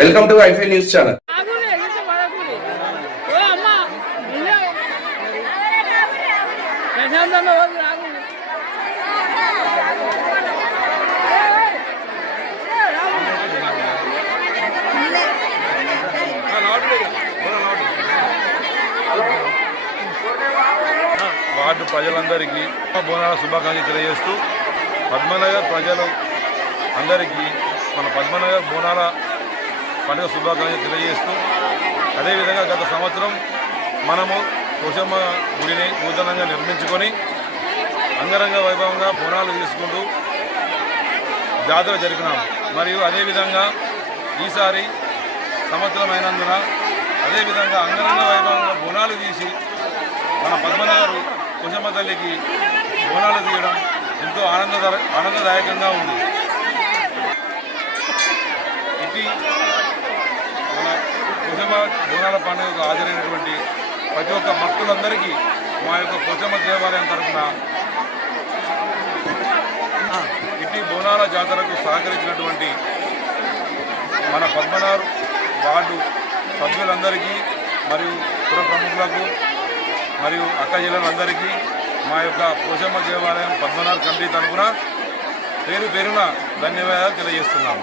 Welcome to IFY news channel ward ప్రజలందరికీ బోనాల శుభాకాంక్షలు తెలియజేస్తూ పద్మనగర్ ప్రజలు అందరికీ మన పద్మనగర్ బోనాల పండుగ శుభాకాంక్షలు తెలియజేస్తూ అదేవిధంగా గత సంవత్సరం మనము కుశమ్మ గుడిని నూతనంగా నిర్మించుకొని అంగరంగ వైభవంగా బోనాలు తీసుకుంటూ జాతర జరిపినాము. మరియు అదేవిధంగా ఈసారి సంవత్సరం అయినందున అదేవిధంగా అంగరంగ వైభవంగా బోనాలు తీసి మన పద్మనగర్ కుశమ్మ తల్లికి బోనాలు తీయడం ఎంతో ఆనంద ఆనందదాయకంగా ఉంది ఇది మన కుశమ్మ బోనాల పండుగకు హాజరైనటువంటి ప్రతి ఒక్క భక్తులందరికీ మా యొక్క కుశమ్మ దేవాలయం తరఫున ఇట్టి బోనాల జాతరకు సహకరించినటువంటి మన పద్మనారు వార్డు సభ్యులందరికీ మరియు పుర ప్రముఖులకు మరియు అక్క జిల్లాలందరికీ మా యొక్క పోషమ్మ దేవాలయం పద్మనాథ్ కమిటీ తరఫున పేరు పేరున ధన్యవాదాలు తెలియజేస్తున్నాము.